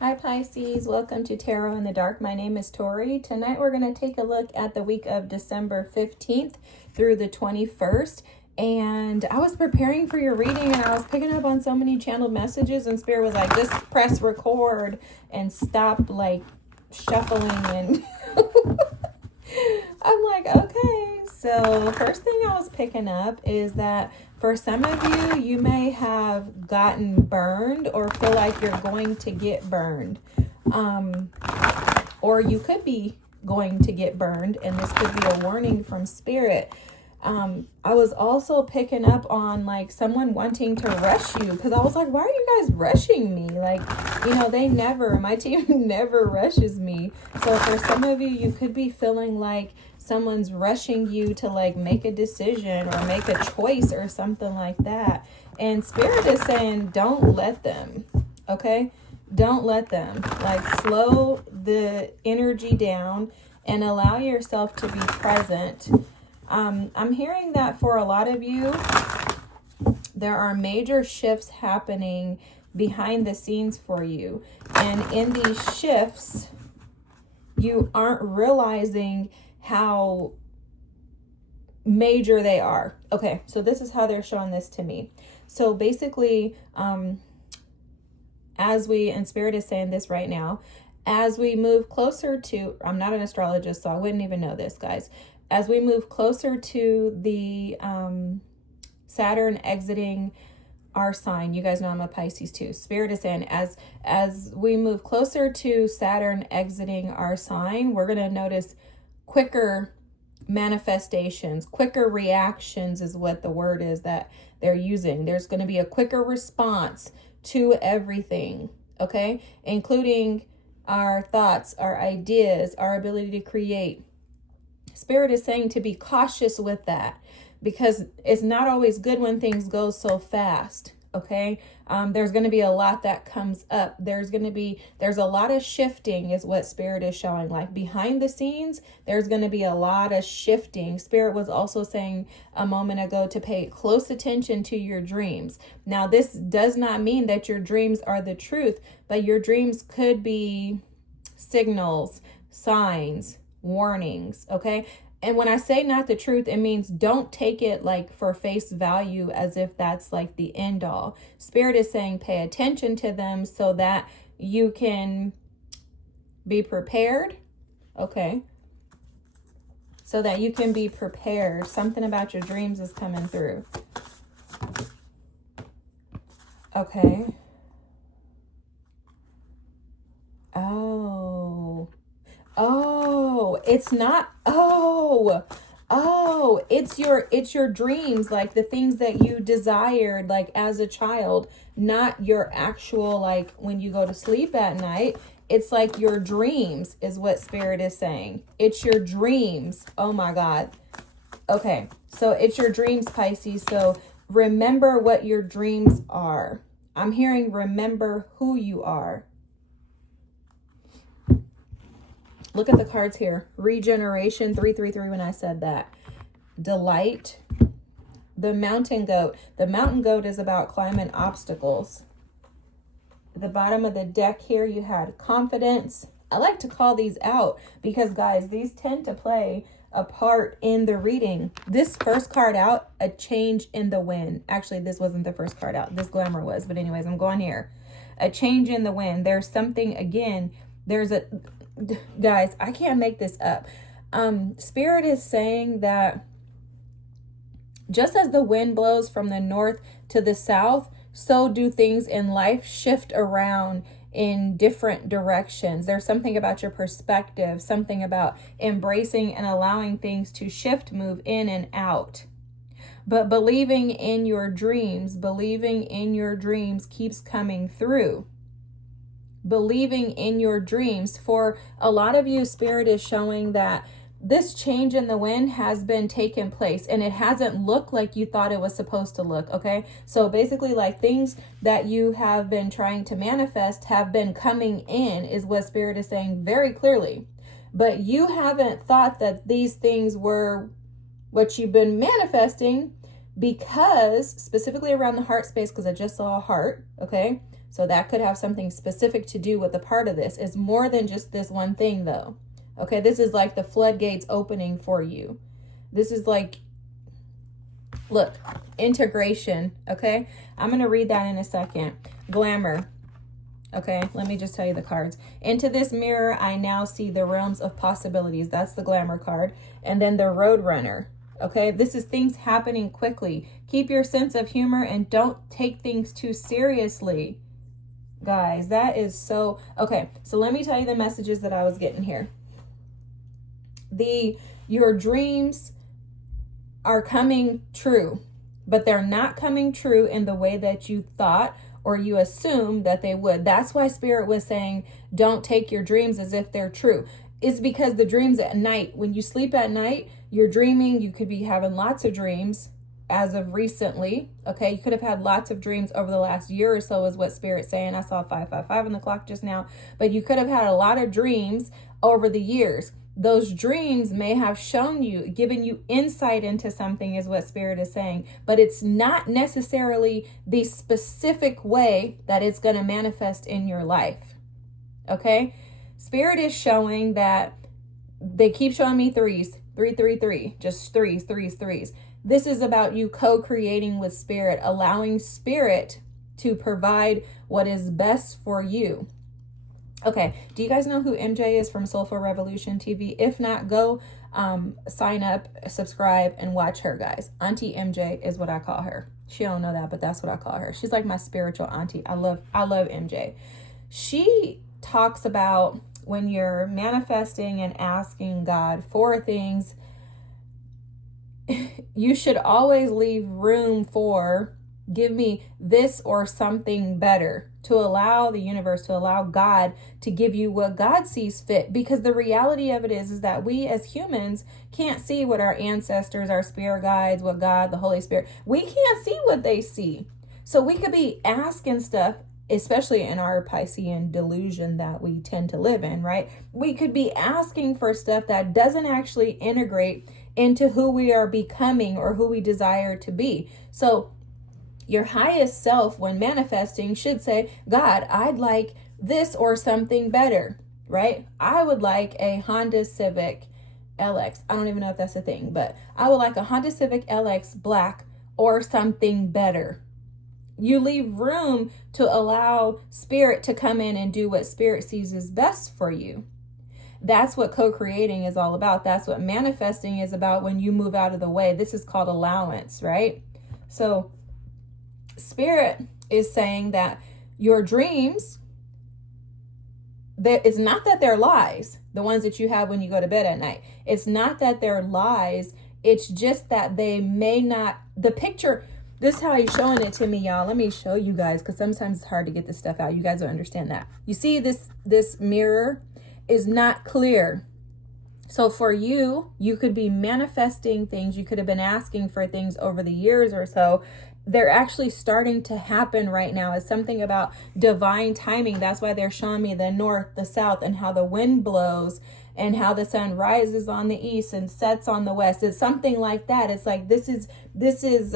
Hi Pisces, welcome to Tarot in the Dark. My name is Tori. Tonight we're going to take a look at the week of December 15th through the 21st. And I was preparing for your reading and I was picking up on so many channeled messages, and Spirit was like, just press record and stop like shuffling and I'm like, okay. So first thing I was picking up is that for some of you, you may have gotten burned or feel like you're going to get burned. Or you could be going to get burned, and this could be a warning from Spirit. I was also picking up on like someone wanting to rush you, because I was like, why are you guys rushing me? Like, you know, my team never rushes me. So for some of you, you could be feeling like someone's rushing you to like make a decision or make a choice or something like that. And Spirit is saying, don't let them, okay? Don't let them. Like, slow the energy down and allow yourself to be present. I'm hearing that for a lot of you, there are major shifts happening behind the scenes for you. And in these shifts, you aren't realizing how major they are. Okay, so this is how they're showing this to me. So basically, and Spirit is saying this right now, as we move closer to, I'm not an astrologist, so I wouldn't even know this, guys. As we move closer to the Saturn exiting our sign, you guys know I'm a Pisces too. Spirit is saying as we move closer to Saturn exiting our sign, we're going to notice quicker manifestations, quicker reactions is what the word is that they're using. There's going to be a quicker response to everything, okay? Including our thoughts, our ideas, our ability to create. Spirit is saying to be cautious with that, because it's not always good when things go so fast, okay? There's going to be a lot that comes up. There's a lot of shifting is what Spirit is showing. Like behind the scenes, there's going to be a lot of shifting. Spirit was also saying a moment ago to pay close attention to your dreams. Now, this does not mean that your dreams are the truth, but your dreams could be signals, signs, warnings, okay? And when I say not the truth, it means don't take it like for face value as if that's like the end all. Spirit is saying pay attention to them so that you can be prepared, okay? So that you can be prepared. Something about your dreams is coming through. Okay. It's not, it's your dreams, like the things that you desired, like as a child, not your actual, like when you go to sleep at night. It's like your dreams is what Spirit is saying. It's your dreams. Oh my God. Okay. So it's your dreams, Pisces. So remember what your dreams are. I'm hearing remember who you are. Look at the cards here. Regeneration, 333 when I said that. Delight. The mountain goat. The mountain goat is about climbing obstacles. At the bottom of the deck here, you had confidence. I like to call these out because, guys, these tend to play a part in the reading. This first card out, a change in the wind. Actually, this wasn't the first card out. This glamour was. But anyways, I'm going here. A change in the wind. There's something, again, guys, I can't make this up. Spirit is saying that just as the wind blows from the north to the south, so do things in life shift around in different directions. There's something about your perspective, something about embracing and allowing things to shift, move in and out. But believing in your dreams keeps coming through. Believing in your dreams. For a lot of you, Spirit is showing that this change in the wind has been taking place and it hasn't looked like you thought it was supposed to look, okay? So basically, like, things that you have been trying to manifest have been coming in is what Spirit is saying very clearly. But you haven't thought that these things were what you've been manifesting, because specifically around the heart space, because I just saw a heart, okay? So that could have something specific to do with a part of this. It's more than just this one thing though. Okay, this is like the floodgates opening for you. This is like, look, integration, okay? I'm going to read that in a second. Glamour. Okay, let me just tell you the cards. Into this mirror, I now see the realms of possibilities. That's the glamour card. And then the Roadrunner. Okay, this is things happening quickly. Keep your sense of humor and don't take things too seriously. Guys, that is so... Okay, so let me tell you the messages that I was getting here. Your dreams are coming true, but they're not coming true in the way that you thought or you assume that they would. That's why Spirit was saying, don't take your dreams as if they're true. It's because the dreams at night, when you sleep at night, you're dreaming. You could be having lots of dreams as of recently. Okay, you could have had lots of dreams over the last year or so is what Spirit's saying. I saw 555 on the clock just now, but you could have had a lot of dreams over the years. Those dreams may have shown you, given you insight into something is what Spirit is saying, but it's not necessarily the specific way that it's going to manifest in your life. Okay? Spirit is showing that they keep showing me threes, 333, just threes. This is about you co-creating with Spirit, allowing Spirit to provide what is best for you. Okay, do you guys know who MJ is from Soulful Revolution TV? If not, go sign up, subscribe, and watch her, guys. Auntie MJ is what I call her. She don't know that, but that's what I call her. She's like my spiritual auntie. I love MJ. She talks about when you're manifesting and asking God for things, you should always leave room for, give me this or something better, to allow the universe, to allow God to give you what God sees fit. Because the reality of it is that we as humans can't see what our ancestors, our spirit guides, what God, the Holy Spirit, we can't see what they see. So we could be asking stuff, especially in our Piscean delusion that we tend to live in, right? We could be asking for stuff that doesn't actually integrate into who we are becoming or who we desire to be. So your highest self, when manifesting, should say, God, I'd like this or something better, right? I would like a Honda Civic LX. I don't even know if that's a thing, but I would like a Honda Civic LX black or something better. You leave room to allow Spirit to come in and do what Spirit sees is best for you. That's what co-creating is all about. That's what manifesting is about when you move out of the way. This is called allowance, right? So Spirit is saying that your dreams, it's not that they're lies, the ones that you have when you go to bed at night. It's not that they're lies. It's just that they may not, the picture, this is how he's showing it to me, y'all. Let me show you guys, because sometimes it's hard to get this stuff out. You guys don't understand that. You see this mirror is not clear. So for you, you could be manifesting things. You could have been asking for things over the years or so. They're actually starting to happen right now. It's something about divine timing. That's why they're showing me the north, the south, and how the wind blows and how the sun rises on the east and sets on the west. It's something like that. It's like, this is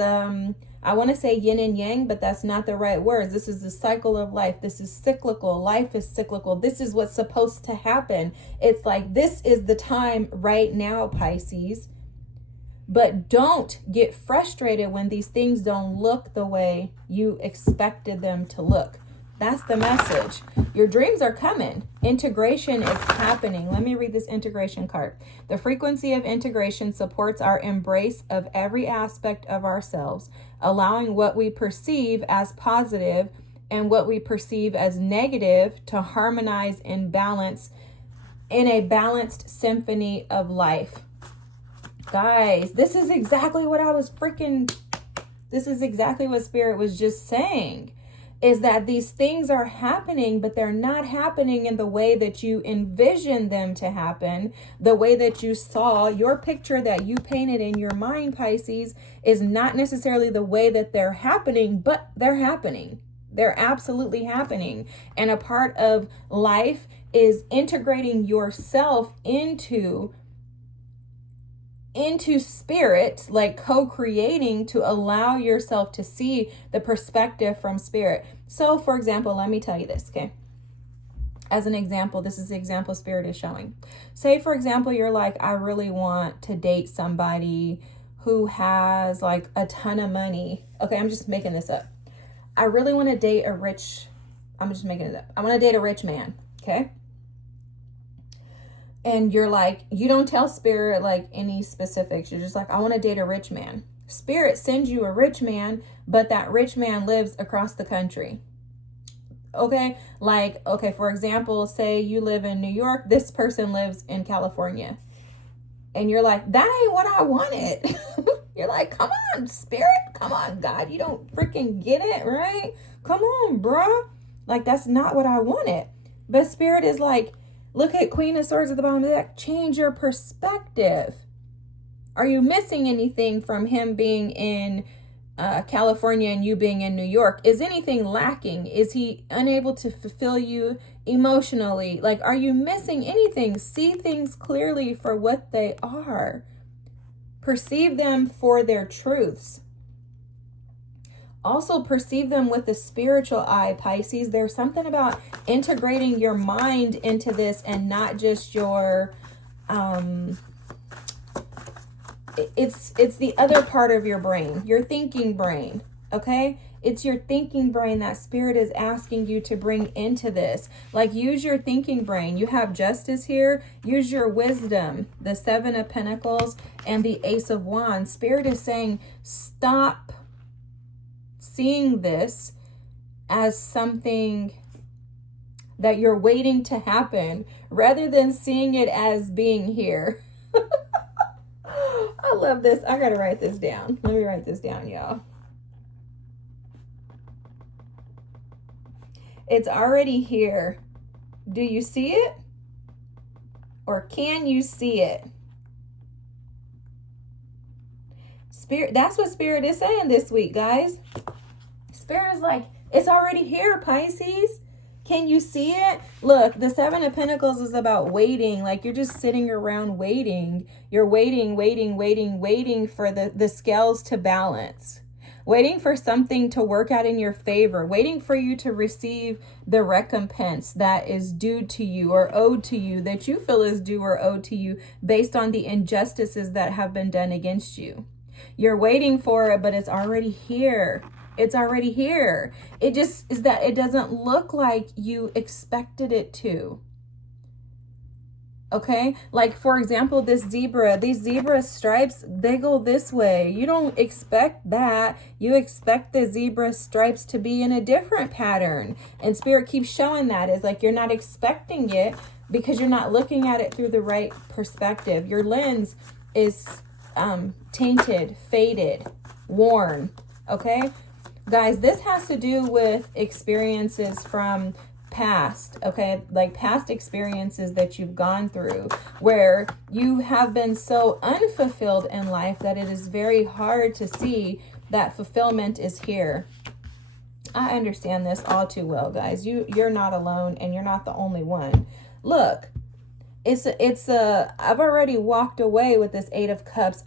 I want to say yin and yang, but that's not the right words. This is the cycle of life. This is cyclical. Life is cyclical. This is what's supposed to happen. It's like, this is the time right now, Pisces. But don't get frustrated when these things don't look the way you expected them to look. That's the message. Your dreams are coming. Integration is happening. Let me read this integration card. The frequency of integration supports our embrace of every aspect of ourselves, allowing what we perceive as positive and what we perceive as negative to harmonize in balance in a balanced symphony of life. Guys, this is exactly what this is exactly what Spirit was just saying, is that these things are happening, but they're not happening in the way that you envisioned them to happen. The way that you saw your picture that you painted in your mind, Pisces, is not necessarily the way that they're happening, but they're happening. They're absolutely happening. And a part of life is integrating yourself into into spirit, like co-creating, to allow yourself to see the perspective from spirit. So for example, let me tell you this, okay? As an example, this is the example spirit is showing. Say for example, you're like, I really want to date somebody who has like a ton of money. Okay, I'm just making this up. I really want to date a rich, I'm just making it up. I want to date a rich man, okay? And you're like, you don't tell spirit like any specifics. You're just like, I want to date a rich man. Spirit sends you a rich man, but that rich man lives across the country. Okay, like, okay, for example, say you live in New York, this person lives in California. And you're like, that ain't what I wanted. You're like, come on, spirit, come on, God, you don't freaking get it, right? Come on, bruh. Like, that's not what I wanted. But spirit is like, look at Queen of Swords at the bottom of the deck. Change your perspective. Are you missing anything from him being in California and you being in New York? Is anything lacking? Is he unable to fulfill you emotionally? Like, are you missing anything? See things clearly for what they are. Perceive them for their truths. Also perceive them with the spiritual eye, Pisces. There's something about integrating your mind into this and not just your, it's the other part of your brain, your thinking brain, okay? It's your thinking brain that spirit is asking you to bring into this. Like, use your thinking brain. You have justice here. Use your wisdom, the Seven of Pentacles and the Ace of Wands. Spirit is saying, stop seeing this as something that you're waiting to happen rather than seeing it as being here. I love this. I gotta write this down. Let me write this down, y'all. It's already here. Do you see it? Or can you see it? Spirit, that's what spirit is saying this week, guys. Spirit is like, it's already here, Pisces. Can you see it? Look, the Seven of Pentacles is about waiting. Like, you're just sitting around waiting. You're waiting for the scales to balance. Waiting for something to work out in your favor. Waiting for you to receive the recompense that is due to you or owed to you, that you feel is due or owed to you based on the injustices that have been done against you. You're waiting for it, but it's already here. It's already here. It just is that it doesn't look like you expected it to. Okay? Like, for example, this zebra, these zebra stripes, they go this way. You don't expect that. You expect the zebra stripes to be in a different pattern. And spirit keeps showing that. It's like you're not expecting it because you're not looking at it through the right perspective. Your lens is tainted, faded, worn. Okay? Guys, this has to do with experiences from past, okay? Like past experiences that you've gone through where you have been so unfulfilled in life that it is very hard to see that fulfillment is here. I understand this all too well, guys. You're not alone and you're not the only one. Look, I've already walked away with this Eight of Cups.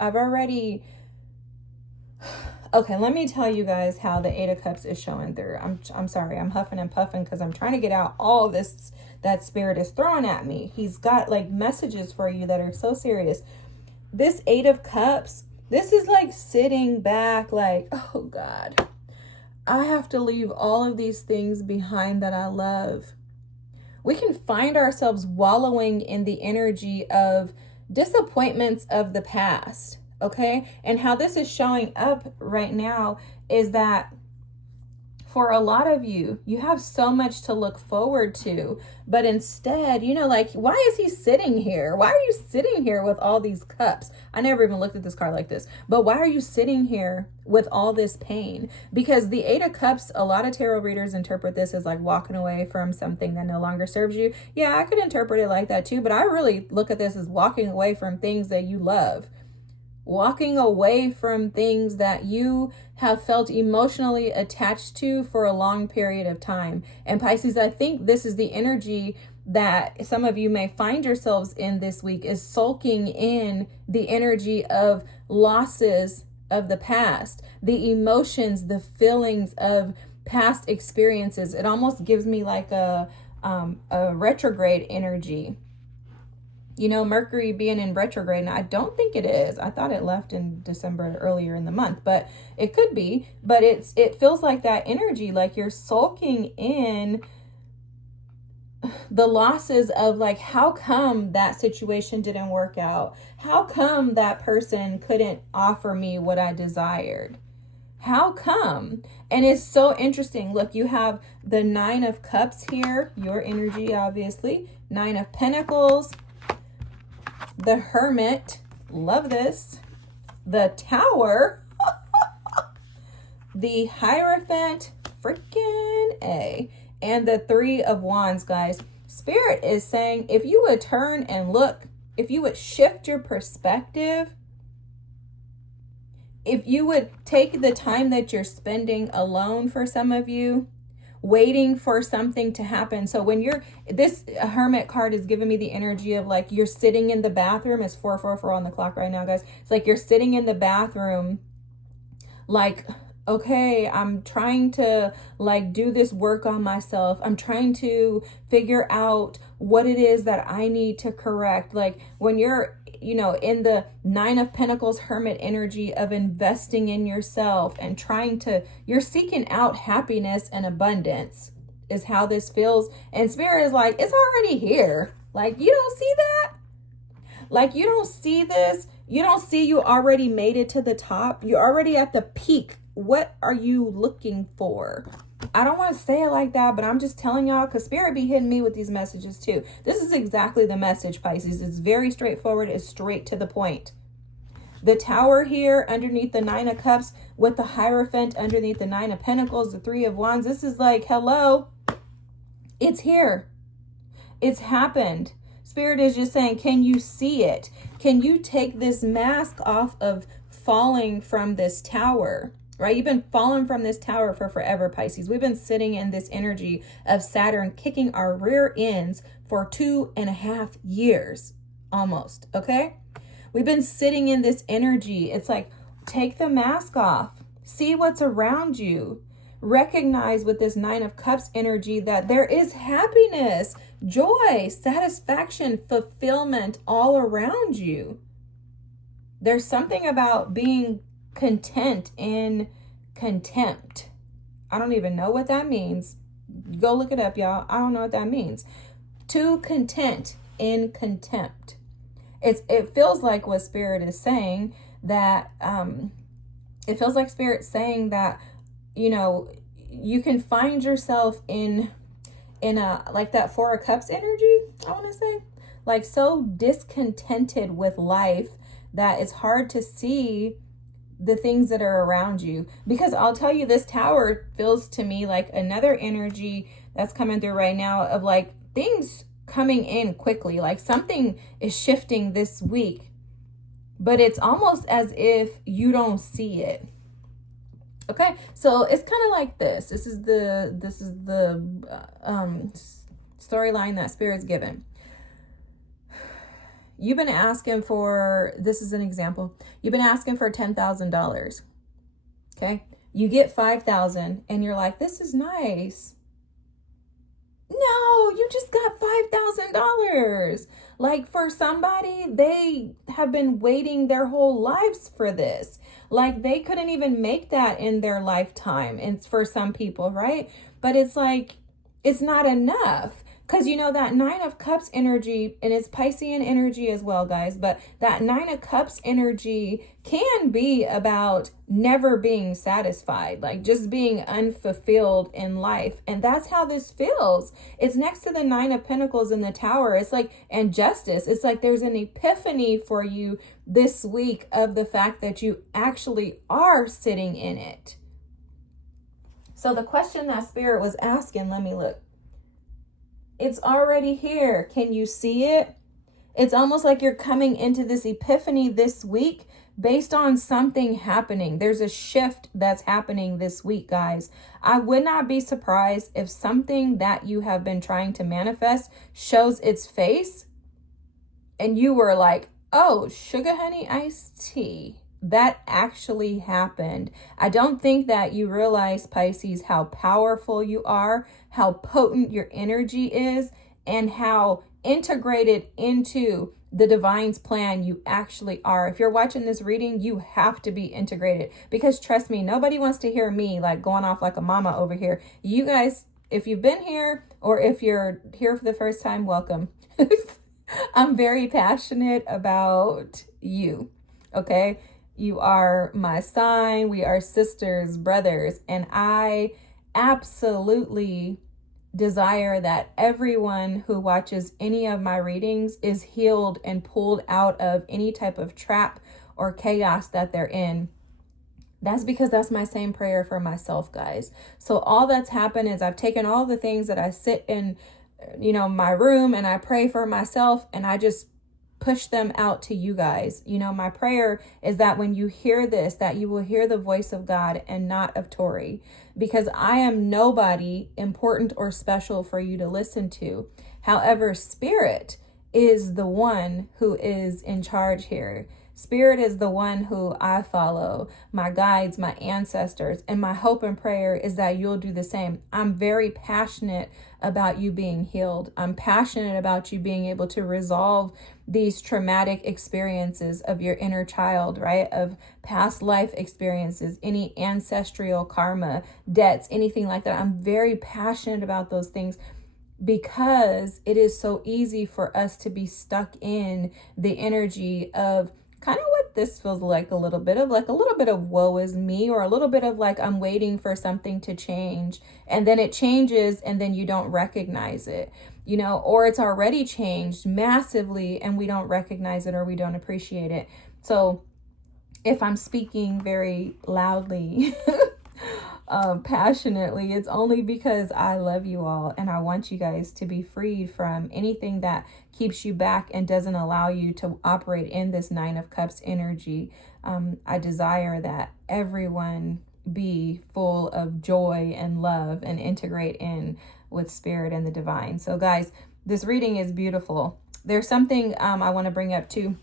Okay, let me tell you guys how the Eight of Cups is showing through. I'm sorry, I'm huffing and puffing because I'm trying to get out all this that spirit is throwing at me. He's got like messages for you that are so serious. This Eight of Cups, this is like sitting back like, oh God, I have to leave all of these things behind that I love. We can find ourselves wallowing in the energy of disappointments of the past. Okay, and how this is showing up right now is that for a lot of you, you have so much to look forward to, but instead, you know, like, why is he sitting here? Why are you sitting here with all these cups? I never even looked at this card like this, but why are you sitting here with all this pain? Because the Eight of Cups, a lot of tarot readers interpret this as like walking away from something that no longer serves you. Yeah, I could interpret it like that too, but I really look at this as walking away from things that you love. Walking away from things that you have felt emotionally attached to for a long period of time. And Pisces, I think this is the energy that some of you may find yourselves in this week is sulking in the energy of losses of the past, the emotions, the feelings of past experiences. It almost gives me like a retrograde energy. You know, Mercury being in retrograde, and I don't think it is. I thought it left in December earlier in the month, but it could be. But it feels like that energy, like you're sulking in the losses of like, how come that situation didn't work out? How come that person couldn't offer me what I desired? How come? And it's so interesting. Look, you have the 9 of Cups here, your energy, obviously. 9 of Pentacles, the Hermit, love this, the Tower, the Hierophant, freaking A, and the 3 of Wands, guys. Spirit is saying, if you would turn and look, if you would shift your perspective, if you would take the time that you're spending alone, for some of you, waiting for something to happen. So when this Hermit card is giving me the energy of like, you're sitting in the bathroom. It's 4:44 on the clock right now, guys. It's like you're sitting in the bathroom, like, okay, I'm trying to like do this work on myself. I'm trying to figure out what it is that I need to correct. Like when you're, you know, in the 9 of Pentacles Hermit energy of investing in yourself and you're seeking out happiness and abundance is how this feels. And Spirit is like, it's already here. Like, you don't see that? Like, you don't see this? You don't see you already made it to the top? You're already at the peak. What are you looking for? I don't want to say it like that, but I'm just telling y'all, because Spirit be hitting me with these messages too. This is exactly the message, Pisces. It's very straightforward. It's straight to the point. The Tower here underneath the 9 of Cups with the Hierophant underneath the 9 of Pentacles, the 3 of Wands. This is like, hello, it's here. It's happened. Spirit is just saying, can you see it? Can you take this mask off of falling from this tower? Right? You've been falling from this tower for forever, Pisces. We've been sitting in this energy of Saturn kicking our rear ends for 2.5 years almost. Okay? We've been sitting in this energy. It's like, take the mask off. See what's around you. Recognize with this 9 of Cups energy that there is happiness, joy, satisfaction, fulfillment all around you. There's something about being content in contempt. I don't even know what that means. Go look it up, y'all. I don't know what that means. To content in contempt. It feels like what Spirit is saying that it feels like Spirit saying that, you know, you can find yourself in a like that 4 of Cups energy, I want to say, like so discontented with life that it's hard to see the things that are around you. Because I'll tell you, this Tower feels to me like another energy that's coming through right now of like things coming in quickly, like something is shifting this week, but it's almost as if you don't see it. Okay, so it's kind of like this. This is the storyline that Spirit's given. You've been asking for, this is an example, you've been asking for $10,000. Okay, you get 5,000 and you're like, this is nice. No, you just got $5,000. Like for somebody, they have been waiting their whole lives for this. Like they couldn't even make that in their lifetime. It's for some people, right? But it's like, it's not enough. Because, you know, that 9 of Cups energy, and it's Piscean energy as well, guys, but that 9 of Cups energy can be about never being satisfied, like just being unfulfilled in life. And that's how this feels. It's next to the 9 of Pentacles in the Tower. It's like, and justice. It's like there's an epiphany for you this week of the fact that you actually are sitting in it. So the question that Spirit was asking, let me look. It's already here. Can you see it? It's almost like you're coming into this epiphany this week based on something happening. There's a shift that's happening this week, guys. I would not be surprised if something that you have been trying to manifest shows its face and you were like, oh, sugar honey iced tea. That actually happened. I don't think that you realize, Pisces, how powerful you are, how potent your energy is, and how integrated into the divine's plan you actually are. If you're watching this reading, you have to be integrated, because trust me, nobody wants to hear me like going off like a mama over here. You guys, if you've been here or if you're here for the first time, welcome. I'm very passionate about you. Okay. You are my sign. We are sisters, brothers, and I absolutely desire that everyone who watches any of my readings is healed and pulled out of any type of trap or chaos that they're in. That's because that's my same prayer for myself, guys. So all that's happened is I've taken all the things that I sit in, my room, and I pray for myself, and I just push them out to you guys. My prayer is that when you hear this, that you will hear the voice of God and not of Tori, because I am nobody important or special for you to listen to. However, Spirit is the one who is in charge here. Spirit is the one who I follow, my guides, my ancestors, and my hope and prayer is that you'll do the same. I'm very passionate about you being healed. I'm passionate about you being able to resolve these traumatic experiences of your inner child, right? Of past life experiences, any ancestral karma, debts, anything like that. I'm very passionate about those things, because it is so easy for us to be stuck in the energy of kind of what this feels like, a little bit of woe is me, or a little bit of like I'm waiting for something to change, and then it changes and then you don't recognize it, or it's already changed massively and we don't recognize it or we don't appreciate it. So if I'm speaking very loudly passionately, it's only because I love you all and I want you guys to be freed from anything that keeps you back and doesn't allow you to operate in this Nine of Cups energy. I desire that everyone be full of joy and love and integrate in with Spirit and the divine. So guys, this reading is beautiful. There's something I want to bring up too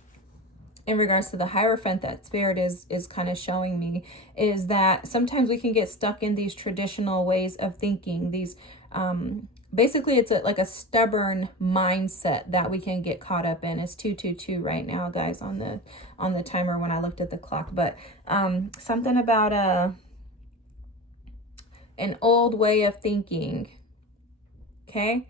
in regards to the Hierophant that Spirit is kind of showing me, is that sometimes we can get stuck in these traditional ways of thinking. These basically it's like a stubborn mindset that we can get caught up in. It's 2:22 right now, guys, on the timer when I looked at the clock. But something about an old way of thinking. Okay,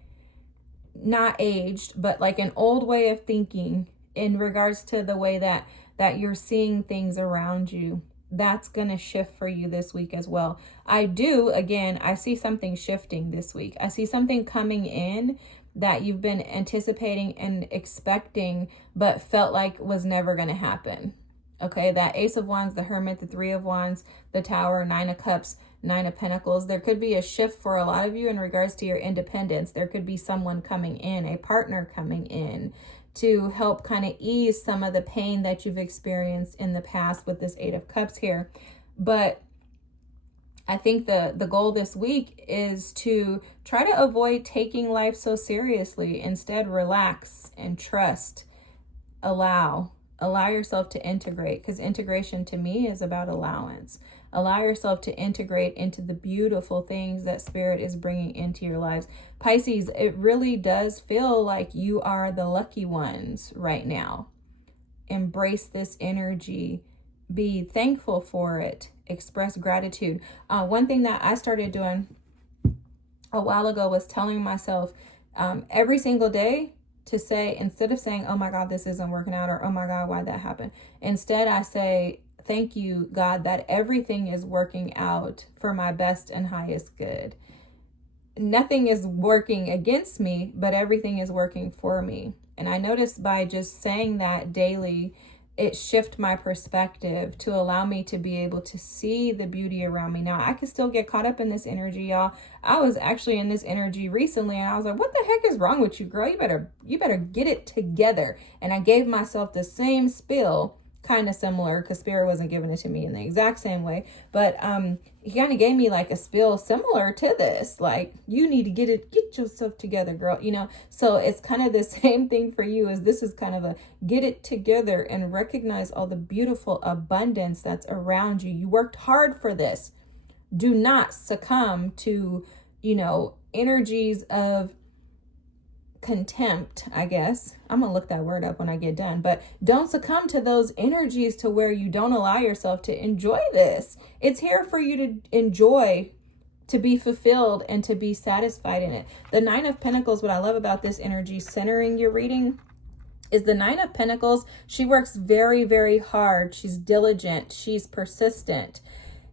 not aged, but like an old way of thinking in regards to the way that you're seeing things around you. That's going to shift for you this week as well. I see something shifting this week. I see something coming in that you've been anticipating and expecting, but felt like was never going to happen. Okay, that Ace of Wands, the Hermit, the Three of Wands, the Tower, Nine of Cups, Nine of Pentacles. There could be a shift for a lot of you in regards to your independence. There could be someone coming in, a partner coming in to help kind of ease some of the pain that you've experienced in the past with this Eight of Cups here. But I think the goal this week is to try to avoid taking life so seriously. Instead, relax and trust. Allow yourself to integrate, because integration to me is about allowance. Allow yourself to integrate into the beautiful things that Spirit is bringing into your lives. Pisces, it really does feel like you are the lucky ones right now. Embrace this energy. Be thankful for it. Express gratitude. One thing that I started doing a while ago was telling myself every single day to say, instead of saying, oh my God, this isn't working out, or oh my God, why'd that happen? Instead, I say, thank you, God, that everything is working out for my best and highest good. Nothing is working against me, but everything is working for me. And I noticed by just saying that daily, it shift my perspective to allow me to be able to see the beauty around me. Now, I could still get caught up in this energy, y'all. I was actually in this energy recently, and I was like, what the heck is wrong with you, girl? You better get it together. And I gave myself the same spill, kind of similar, because Spirit wasn't giving it to me in the exact same way, but he kind of gave me like a spill similar to this, like, you need to get yourself together, girl, you know. So it's kind of the same thing for you, as this is kind of a get it together and recognize all the beautiful abundance that's around you. You worked hard for this. Do not succumb to, you know, energies of contempt, I guess. I'm gonna look that word up when I get done, but don't succumb to those energies to where you don't allow yourself to enjoy this. It's here for you to enjoy, to be fulfilled, and to be satisfied in it. The Nine of Pentacles, what I love about this energy centering your reading is the Nine of Pentacles. She works very, very hard. She's diligent. She's persistent.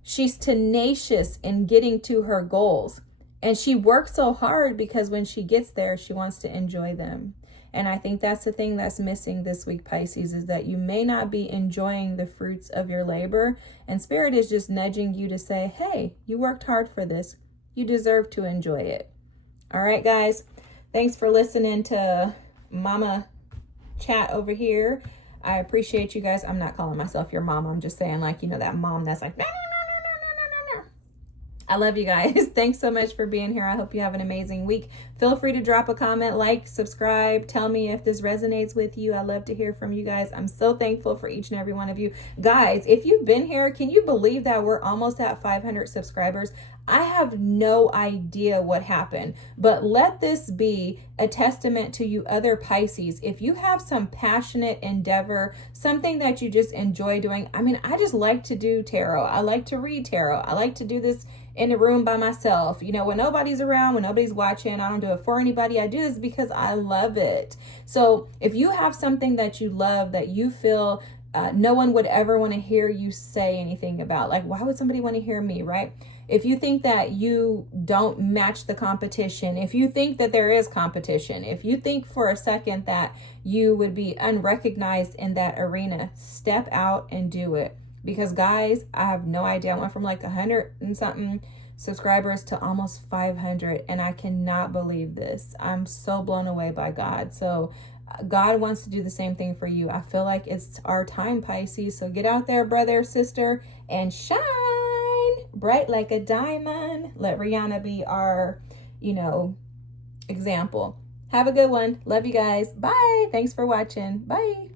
She's tenacious in getting to her goals. And she works so hard because when she gets there, she wants to enjoy them. And I think that's the thing that's missing this week, Pisces, is that you may not be enjoying the fruits of your labor. And Spirit is just nudging you to say, hey, you worked hard for this. You deserve to enjoy it. All right, guys. Thanks for listening to Mama Chat over here. I appreciate you guys. I'm not calling myself your mom. I'm just saying, like, you know, that mom that's like, I love you guys. Thanks so much for being here. I hope you have an amazing week. Feel free to drop a comment, like, subscribe. Tell me if this resonates with you. I love to hear from you guys. I'm so thankful for each and every one of you. Guys, if you've been here, can you believe that we're almost at 500 subscribers? I have no idea what happened, but let this be a testament to you other Pisces. If you have some passionate endeavor, something that you just enjoy doing. I mean, I just like to do tarot. I like to read tarot. I like to do this in a room by myself, you know, when nobody's around, when nobody's watching. I don't do it for anybody. I do this because I love it. So if you have something that you love, that you feel no one would ever want to hear you say anything about, like, why would somebody want to hear me, right? If you think that you don't match the competition, if you think that there is competition, if you think for a second that you would be unrecognized in that arena, step out and do it. Because guys, I have no idea. I went from like 100 and something subscribers to almost 500, and I cannot believe this. I'm so blown away by God. So God wants to do the same thing for you. I feel like it's our time, Pisces. So get out there, brother, sister, and shine bright like a diamond. Let Rihanna be our, you know, example. Have a good one. Love you guys. Bye. Thanks for watching. Bye.